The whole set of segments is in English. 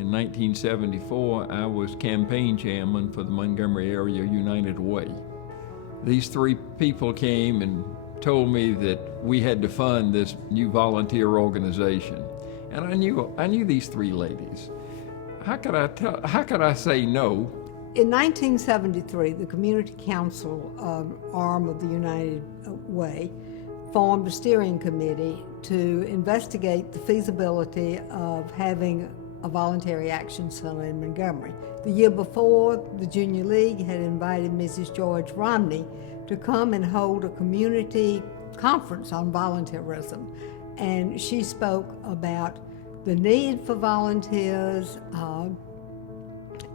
in 1974, I was campaign chairman for the Montgomery Area United Way. These three people came and told me that we had to fund this new volunteer organization. And I knew these three ladies. How could I say no? In 1973, the Community Council arm of the United Way formed a steering committee to investigate the feasibility of having a voluntary action center in Montgomery. The year before, the Junior League had invited Mrs. George Romney to come and hold a community conference on volunteerism. And she spoke about the need for volunteers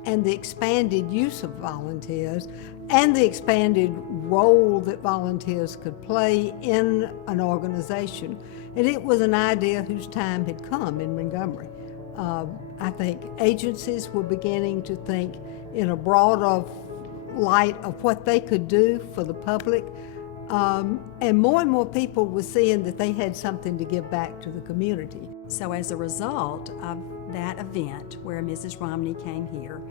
and the expanded use of volunteers and the expanded role that volunteers could play in an organization. And it was an idea whose time had come in Montgomery. I think agencies were beginning to think in a broader light of what they could do for the public. And more people were seeing that they had something to give back to the community. So as a result of that event where Mrs. Romney came here,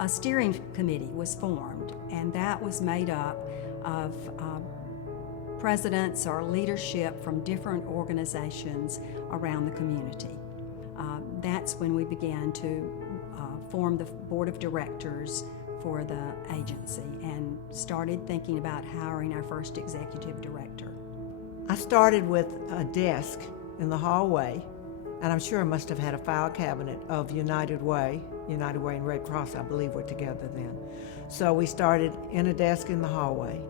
a steering committee was formed, and that was made up of presidents or leadership from different organizations around the community. That's when we began to form the board of directors for the agency and started thinking about hiring our first executive director. I started with a desk in the hallway, and I'm sure I must have had a file cabinet of United Way and Red Cross, I believe, were together then. So we started in a desk in the hallway,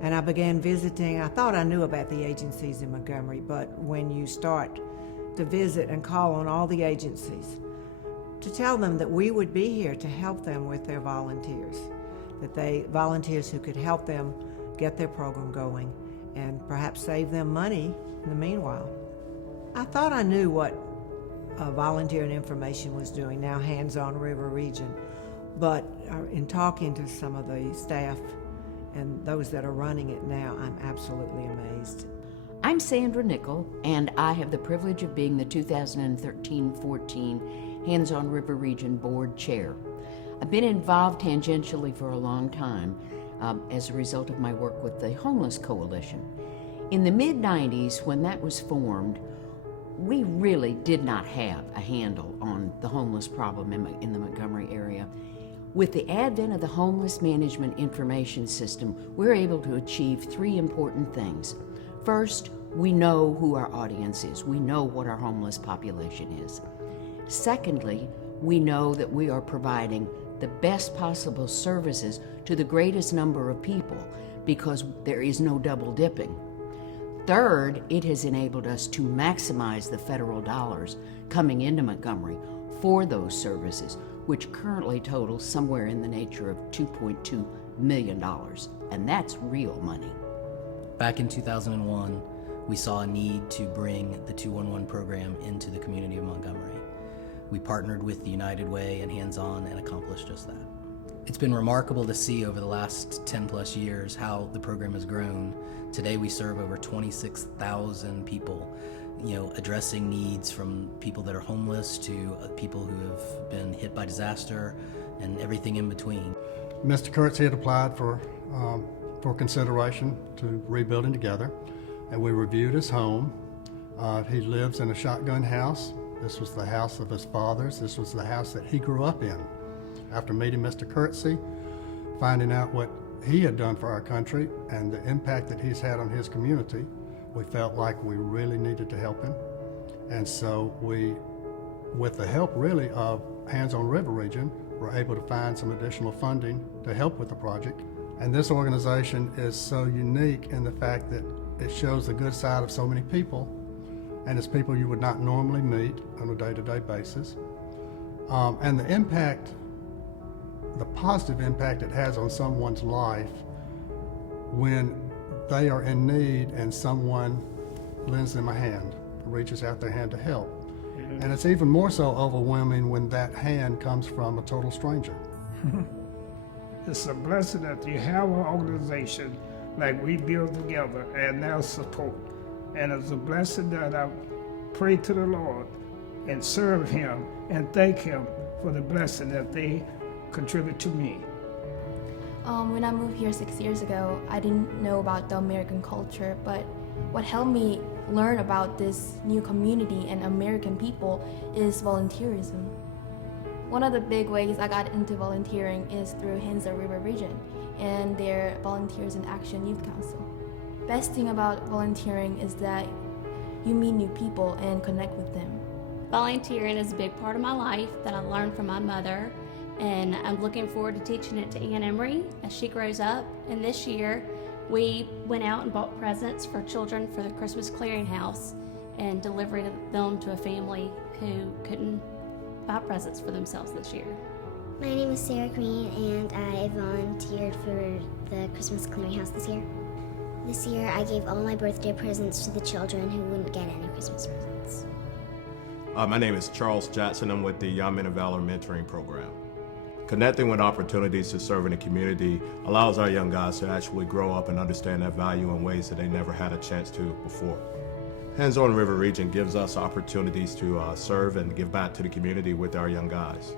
and I began visiting. I thought I knew about the agencies in Montgomery, but when you start to visit and call on all the agencies, to tell them that we would be here to help them with their volunteers, volunteers who could help them get their program going and perhaps save them money in the meanwhile. I thought I knew what Volunteer and Information was doing, now HandsOn River Region, but in talking to some of the staff and those that are running it now, I'm absolutely amazed. I'm Sandra Nickel, and I have the privilege of being the 2013-14 HandsOn River Region Board Chair. I've been involved tangentially for a long time as a result of my work with the Homeless Coalition. In the mid-90s, when that was formed, we really did not have a handle on the homeless problem in the Montgomery area. With the advent of the Homeless Management Information System, we're able to achieve three important things. First, we know who our audience is. We know what our homeless population is. Secondly, we know that we are providing the best possible services to the greatest number of people because there is no double dipping. Third, it has enabled us to maximize the federal dollars coming into Montgomery for those services, which currently total somewhere in the nature of $2.2 million, and that's real money. Back in 2001, we saw a need to bring the 211 program into the community of Montgomery. We partnered with the United Way and HandsOn and accomplished just that. It's been remarkable to see over the last 10 plus years how the program has grown. Today we serve over 26,000 people, addressing needs from people that are homeless to people who have been hit by disaster and everything in between. Mr. Kurtz had applied for consideration to rebuilding together, and we reviewed his home. He lives in a shotgun house. This was the house of his fathers. This was the house that he grew up in. After meeting Mr. Kurtzy, finding out what he had done for our country and the impact that he's had on his community, we felt like we really needed to help him. And so we, with the help really of HandsOn River Region, were able to find some additional funding to help with the project. And this organization is so unique in the fact that it shows the good side of so many people, and it's people you would not normally meet on a day-to-day basis. And the impact, the positive impact it has on someone's life when they are in need and someone lends them a hand, reaches out their hand to help. And it's even more so overwhelming when that hand comes from a total stranger. It's a blessing that you have an organization like we build together and their support. And it's a blessing that I pray to the Lord and serve him and thank him for the blessing that they contribute to me. When I moved here 6 years ago, I didn't know about the American culture, but what helped me learn about this new community and American people is volunteerism. One of the big ways I got into volunteering is through HandsOn River Region and their Volunteers in Action Youth Council. Best thing about volunteering is that you meet new people and connect with them. Volunteering is a big part of my life that I learned from my mother, and I'm looking forward to teaching it to Ann Emery as she grows up. And this year, we went out and bought presents for children for the Christmas Clearinghouse and delivered them to a family who couldn't buy presents for themselves this year. My name is Sarah Green, and I volunteered for the Christmas Clearinghouse this year. This year, I gave all my birthday presents to the children who wouldn't get any Christmas presents. My name is Charles Jackson. I'm with the Young Men of Valor Mentoring Program. Connecting with opportunities to serve in the community allows our young guys to actually grow up and understand that value in ways that they never had a chance to before. HandsOn River Region gives us opportunities to serve and give back to the community with our young guys.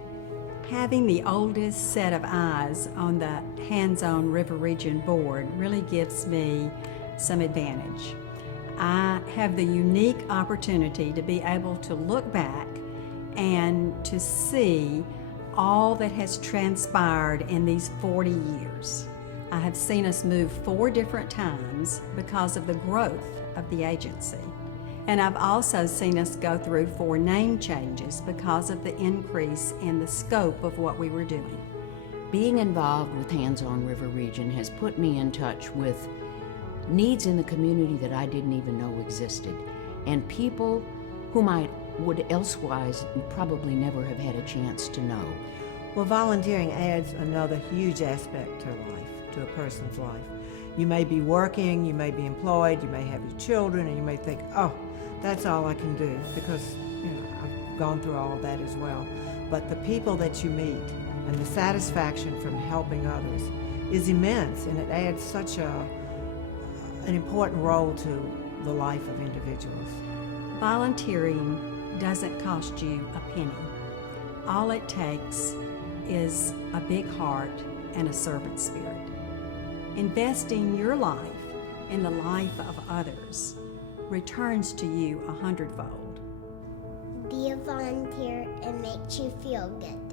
Having the oldest set of eyes on the HandsOn River Region Board really gives me some advantage. I have the unique opportunity to be able to look back and to see all that has transpired in these 40 years. I have seen us move 4 different times because of the growth of the agency. And I've also seen us go through 4 name changes because of the increase in the scope of what we were doing. Being involved with HandsOn River Region has put me in touch with needs in the community that I didn't even know existed, and people whom I would elsewise probably never have had a chance to know. Well, volunteering adds another huge aspect to life, to a person's life. You may be working, you may be employed, you may have your children, and you may think, oh, that's all I can do, because I've gone through all of that as well. But the people that you meet and the satisfaction from helping others is immense, and it adds such an important role to the life of individuals. Volunteering doesn't cost you a penny. All it takes is a big heart and a servant spirit. Investing your life in the life of others returns to you 100-fold. Be a volunteer and makes you feel good.